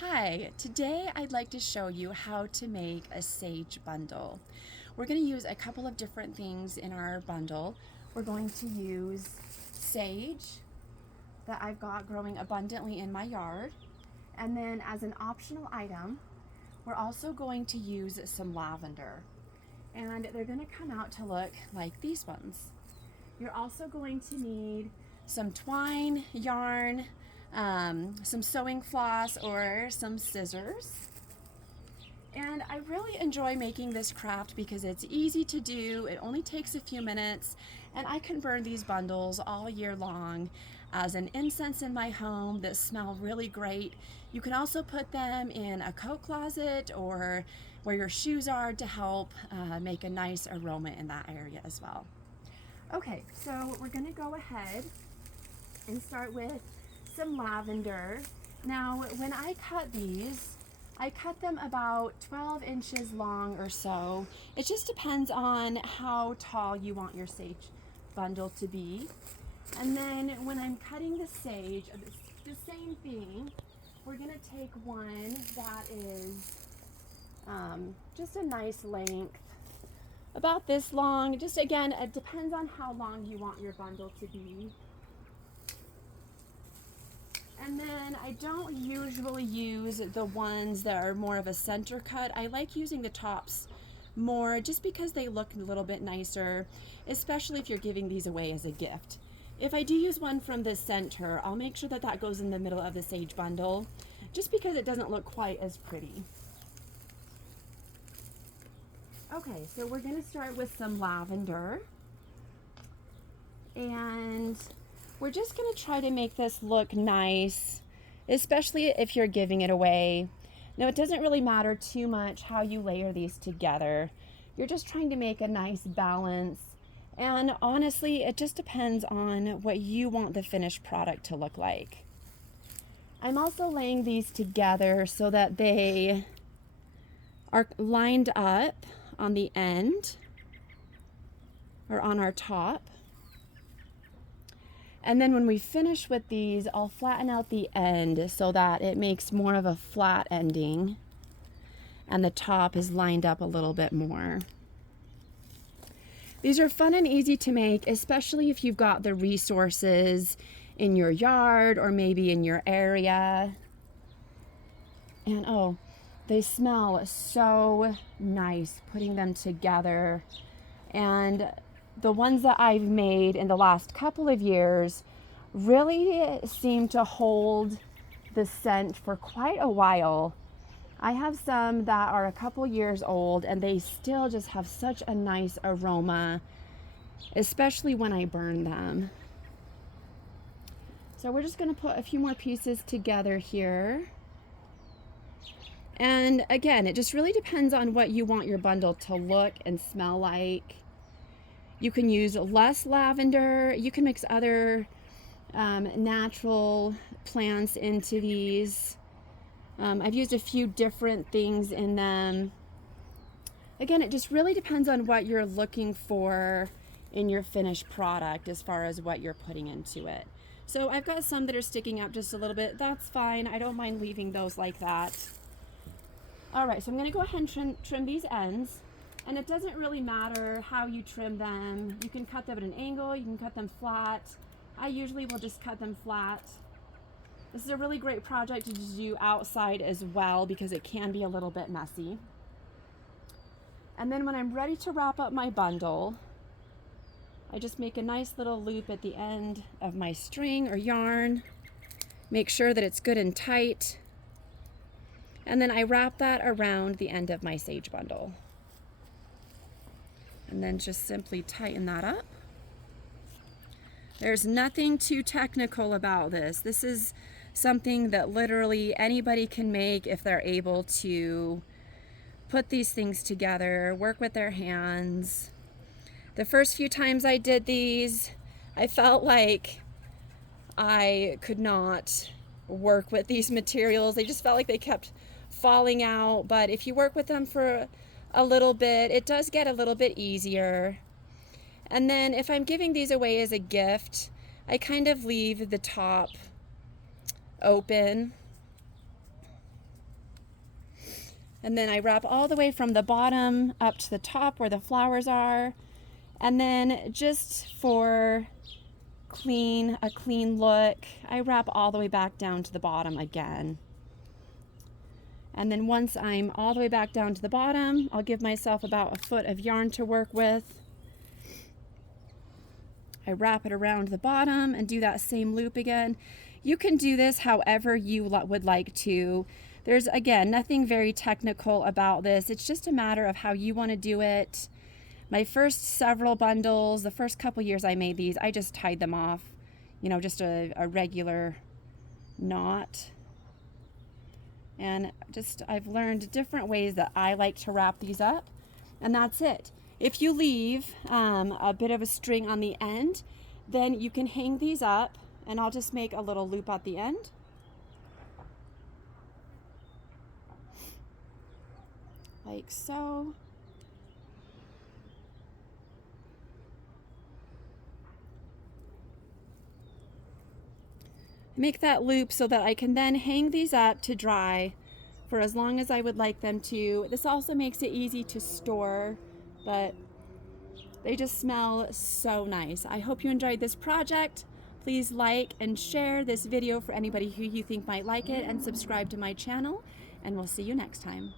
Hi, today I'd like to show you how to make a sage bundle. We're going to use a couple of different things in our bundle. We're going to use sage that I've got growing abundantly in my yard. And then as an optional item, we're also going to use some lavender. And they're going to come out to look like these ones. You're also going to need some twine, yarn, some sewing floss, or some scissors. And I really enjoy making this craft because it's easy to do, it only takes a few minutes, and I can burn these bundles all year long as an incense in my home that smell really great. You can also put them in a coat closet or where your shoes are to help make a nice aroma in that area as well. Okay, so we're going to go ahead and start with some lavender. Now, when I cut these, I cut them about 12 inches long or so. It just depends on how tall you want your sage bundle to be. And then when I'm cutting the sage, the same thing, we're going to take one that is just a nice length, about this long. Just again, it depends on how long you want your bundle to be. And then I don't usually use the ones that are more of a center cut. I like using the tops more just because they look a little bit nicer, especially if you're giving these away as a gift. If I do use one from the center, I'll make sure that that goes in the middle of the sage bundle just because it doesn't look quite as pretty. Okay, so we're going to start with some lavender. And we're just going to try to make this look nice, especially if you're giving it away. Now, it doesn't really matter too much how you layer these together. You're just trying to make a nice balance. And honestly, it just depends on what you want the finished product to look like. I'm also laying these together so that they are lined up on the end or on our top. And then when we finish with these, I'll flatten out the end so that it makes more of a flat ending and the top is lined up a little bit more. These are fun and easy to make, especially if you've got the resources in your yard or maybe in your area. And oh, they smell so nice putting them together. And the ones that I've made in the last couple of years really seem to hold the scent for quite a while. I have some that are a couple years old and they still just have such a nice aroma, especially when I burn them. So we're just going to put a few more pieces together here. And again, it just really depends on what you want your bundle to look and smell like. You can use less lavender. You can mix other natural plants into these. I've used a few different things in them. Again, it just really depends on what you're looking for in your finished product as far as what you're putting into it. So I've got some that are sticking up just a little bit. That's fine. I don't mind leaving those like that. All right, so I'm going to go ahead and trim these ends. And it doesn't really matter how you trim them. You can cut them at an angle, you can cut them flat. I usually will just cut them flat. This is a really great project to do outside as well because it can be a little bit messy. And then when I'm ready to wrap up my bundle, I just make a nice little loop at the end of my string or yarn. Make sure that it's good and tight. And then I wrap that around the end of my sage bundle. And then just simply tighten that up. There's nothing too technical about this. This is something that literally anybody can make if they're able to put these things together, work with their hands. The first few times I did these, I felt like I could not work with these materials. They just felt like they kept falling out. But if you work with them for a little bit, it does get a little bit easier. And then if I'm giving these away as a gift, I kind of leave the top open And then I wrap all the way from the bottom up to the top where the flowers are. And then just for a clean look, I wrap all the way back down to the bottom again. And then once I'm all the way back down to the bottom, I'll give myself about a foot of yarn to work with. I wrap it around the bottom and do that same loop again. You can do this however you would like to. There's, again, nothing very technical about this. It's just a matter of how you want to do it. My first several bundles, the first couple years I made these, I just tied them off, you know, just a regular knot. And just, I've learned different ways that I like to wrap these up, and that's it. If you leave a bit of a string on the end, then you can hang these up, and I'll just make a little loop at the end. Like so. Make that loop so that I can then hang these up to dry for as long as I would like them to. This also makes it easy to store, but they just smell so nice. I hope you enjoyed this project. Please like and share this video for anybody who you think might like it, and subscribe to my channel, and we'll see you next time.